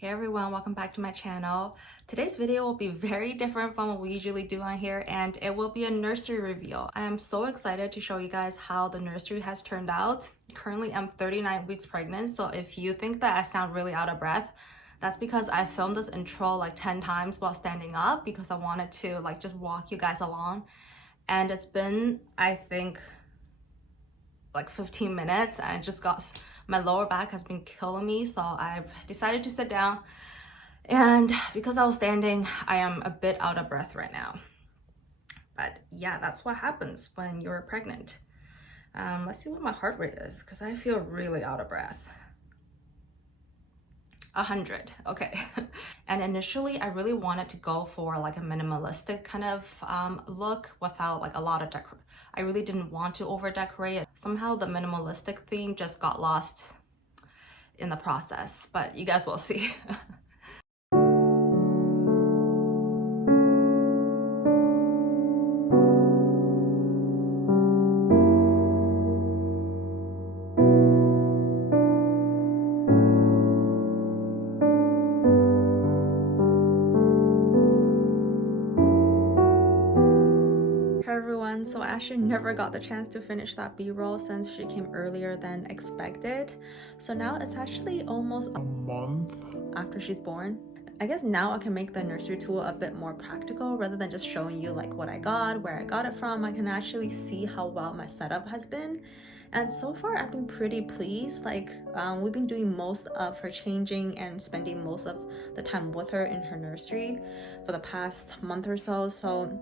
Hey everyone, welcome back to my channel. Today's video will be very different from what we usually do on here, and it will be a nursery reveal. I am so excited to show you guys how the nursery has turned out. Currently, I'm 39 weeks pregnant, so if you think that I sound really out of breath, that's because I filmed this intro like 10 times while standing up because I wanted to just walk you guys along. And it's been, I think, like 15 minutes and I just got, my lower back has been killing me, so I've decided to sit down, and because I was standing I am a bit out of breath right now. But yeah, that's what happens when you're pregnant. Let's see what my heart rate is because I feel really out of breath. 100. Okay. And initially I really wanted to go for like a minimalistic kind of look without like a lot of decor. I really didn't want to over decorate. Somehow the minimalistic theme just got lost in the process, but you guys will see. Hey everyone, so Ashley never got the chance to finish that b-roll since she came earlier than expected. So now it's actually almost a month after she's born. I guess now I can make the nursery tour a bit more practical rather than just showing you like what I got, where I got it from. I can actually see how well my setup has been. And so far I've been pretty pleased. We've been doing most of her changing and spending most of the time with her in her nursery for the past month or so. So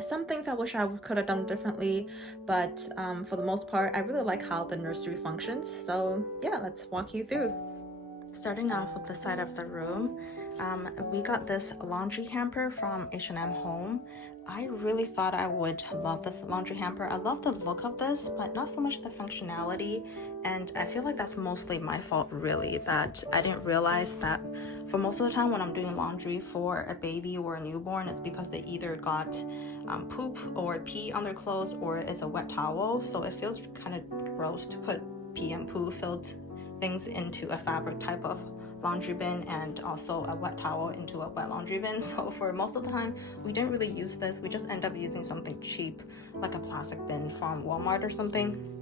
some things I wish I could have done differently, but for the most part, I really like how the nursery functions. So yeah, let's walk you through. Starting off with the side of the room, we got this laundry hamper from H&M Home. I really thought I would love this laundry hamper. I love the look of this, but not so much the functionality. And I feel like that's mostly my fault, really, that I didn't realize that for most of the time when I'm doing laundry for a baby or a newborn, it's because they either got poop or pee on their clothes or it's a wet towel. So it feels kind of gross to put pee and poo filled things into a fabric type of laundry bin and also a wet towel into a wet laundry bin. So for most of the time we didn't really use this. We just end up using something cheap like a plastic bin from Walmart or something.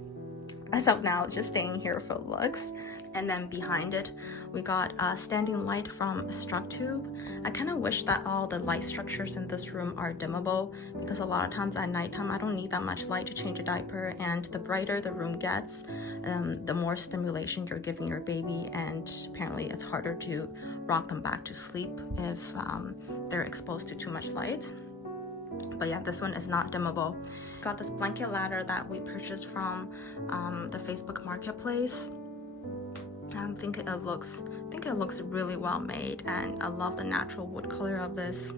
As of now, it's just staying here for looks. And then behind it, we got a standing light from Structube. I kind of wish that all the light structures in this room are dimmable, because a lot of times at nighttime, I don't need that much light to change a diaper, and the brighter the room gets, the more stimulation you're giving your baby, and apparently it's harder to rock them back to sleep if they're exposed to too much light. But yeah, this one is not dimmable. Got this blanket ladder that we purchased from the Facebook Marketplace. I think it looks really well made, and I love the natural wood color of this.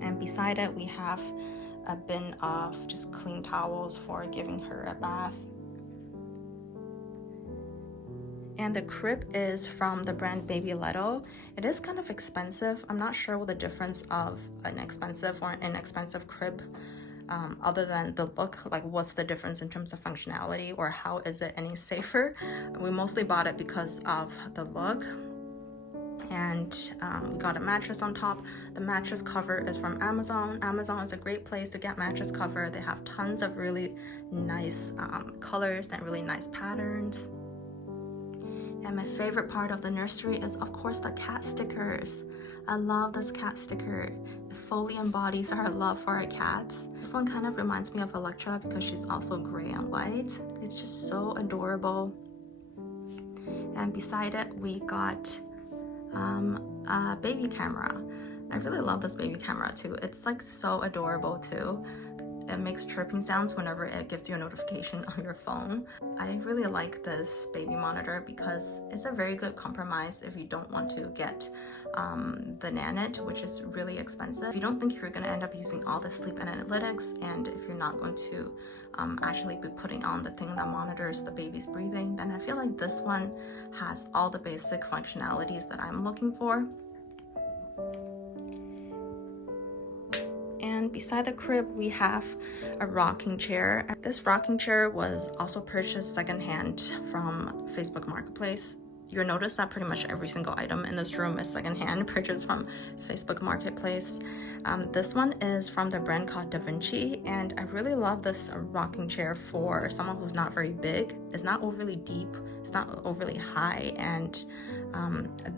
And beside it, we have a bin of just clean towels for giving her a bath. And the crib is from the brand Baby Leto. It is kind of expensive. I'm not sure what the difference of an expensive or an inexpensive crib, other than the look, like what's the difference in terms of functionality, or how is it any safer. We mostly bought it because of the look. And we got a mattress on top. The mattress cover is from Amazon. Amazon is a great place to get mattress cover. They have tons of really nice colors and really nice patterns. And my favorite part of the nursery is, of course, the cat stickers. I love this cat sticker. It fully embodies our love for our cats. This one kind of reminds me of Electra because she's also gray and white. It's just so adorable. And beside it, we got a baby camera. I really love this baby camera too. It's like so adorable too. It makes chirping sounds whenever it gives you a notification on your phone. I really like this baby monitor because it's a very good compromise if you don't want to get the Nanit, which is really expensive. If you don't think you're going to end up using all the sleep analytics, and if you're not going to actually be putting on the thing that monitors the baby's breathing, then I feel like this one has all the basic functionalities that I'm looking for. And beside the crib, we have a rocking chair. This rocking chair was also purchased secondhand from Facebook Marketplace. you'll notice that pretty much every single item in this room is secondhand, purchased from Facebook Marketplace. This one is from the brand called Da Vinci, and I really love this rocking chair for someone who's not very big. It's not overly deep, it's not overly high, and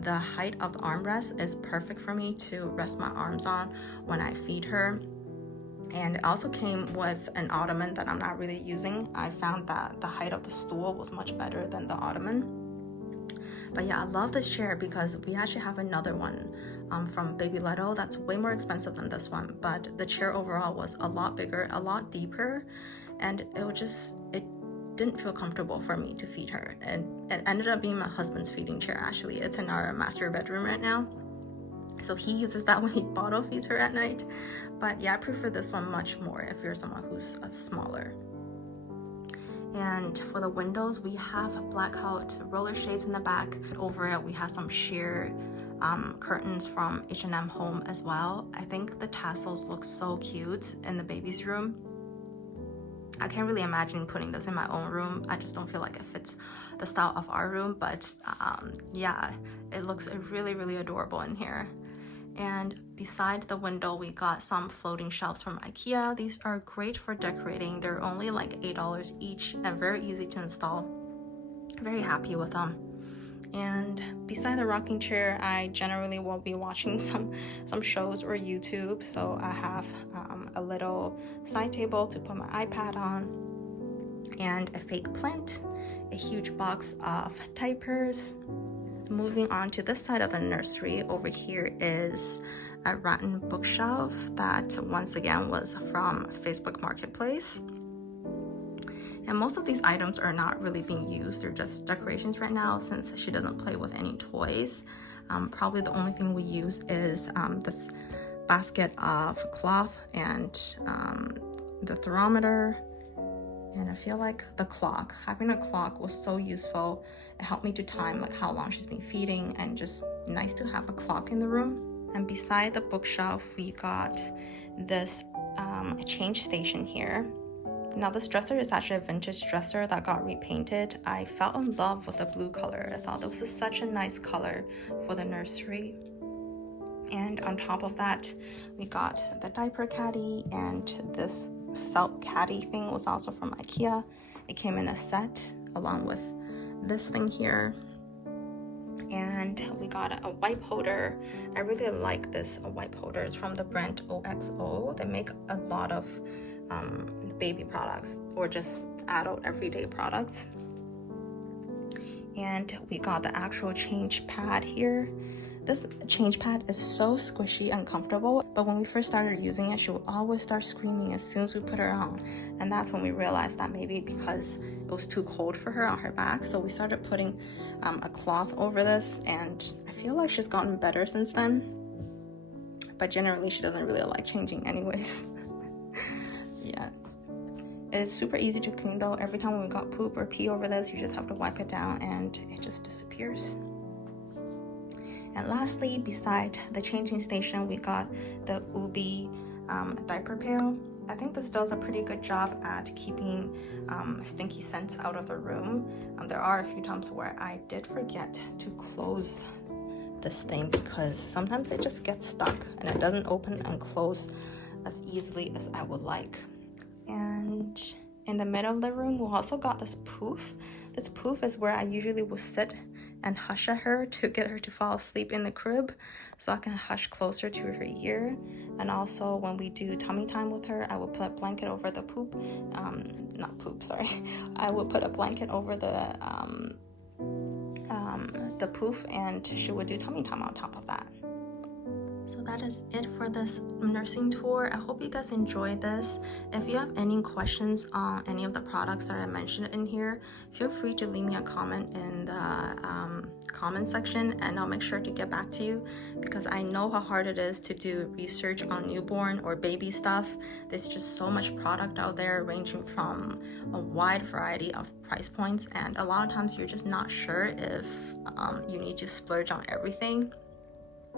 the height of the armrest is perfect for me to rest my arms on when I feed her. And it also came with an ottoman that I'm not really using. I found that the height of the stool was much better than the ottoman. But yeah, I love this chair because we actually have another one from Baby Leto that's way more expensive than this one, but the chair overall was a lot bigger, a lot deeper, and it didn't feel comfortable for me to feed her. And it ended up being my husband's feeding chair. Actually, it's in our master bedroom right now, so he uses that when he bottle feeds her at night. But yeah, I prefer this one much more if you're someone who's smaller. And for the windows, we have blackout roller shades in the back. Over it, we have some sheer curtains from H&M Home as well. I think the tassels look so cute in the baby's room. I can't really imagine putting this in my own room. I just don't feel like it fits the style of our room, but yeah, it looks really, really adorable in here. And beside the window, we got some floating shelves from IKEA. These are great for decorating. They're only like $8 each and very easy to install. Very happy with them. And beside the rocking chair, I generally will be watching some shows or YouTube. So I have a little side table to put my iPad on, and a fake plant, a huge box of diapers. Moving on to this side of the nursery, over here is a rattan bookshelf that once again was from Facebook Marketplace. And most of these items are not really being used. They're just decorations right now since she doesn't play with any toys. Probably the only thing we use is this basket of cloth and the thermometer. And I feel like the clock, having a clock was so useful. It helped me to time like how long she's been feeding, and just nice to have a clock in the room. And beside the bookshelf, we got this change station here. Now this dresser is actually a vintage dresser that got repainted. I fell in love with the blue color. I thought this was such a nice color for the nursery. And on top of that, we got the diaper caddy, and this felt caddy thing was also from IKEA. It came in a set along with this thing here. And we got a wipe holder. I really like this wipe holder. It's from the brand OXO. They make a lot of baby products or just adult everyday products. And we got the actual change pad here. This change pad is so squishy and comfortable, but when we first started using it, she would always start screaming as soon as we put her on. And that's when we realized that maybe because it was too cold for her on her back, so we started putting a cloth over this, and I feel like she's gotten better since then. But generally, she doesn't really like changing anyways. Yeah. It is super easy to clean though. Every time when we got poop or pee over this, you just have to wipe it down and it just disappears. And lastly, beside the changing station, we got the Ubi diaper pail. I think this does a pretty good job at keeping stinky scents out of the room. There are a few times where I did forget to close this thing because sometimes it just gets stuck and it doesn't open and close as easily as I would like. And in the middle of the room, we also got this poof. This poof is where I usually will sit and hush at her to get her to fall asleep in the crib, so I can hush closer to her ear. And also when we do tummy time with her, I will put a blanket over the poop, I will put a blanket over the poof, and she would do tummy time on top of that. So that is it for this nursing tour. I hope you guys enjoyed this. If you have any questions on any of the products that I mentioned in here, feel free to leave me a comment in the comment section, and I'll make sure to get back to you, because I know how hard it is to do research on newborn or baby stuff. There's just so much product out there, ranging from a wide variety of price points, and a lot of times you're just not sure if you need to splurge on everything.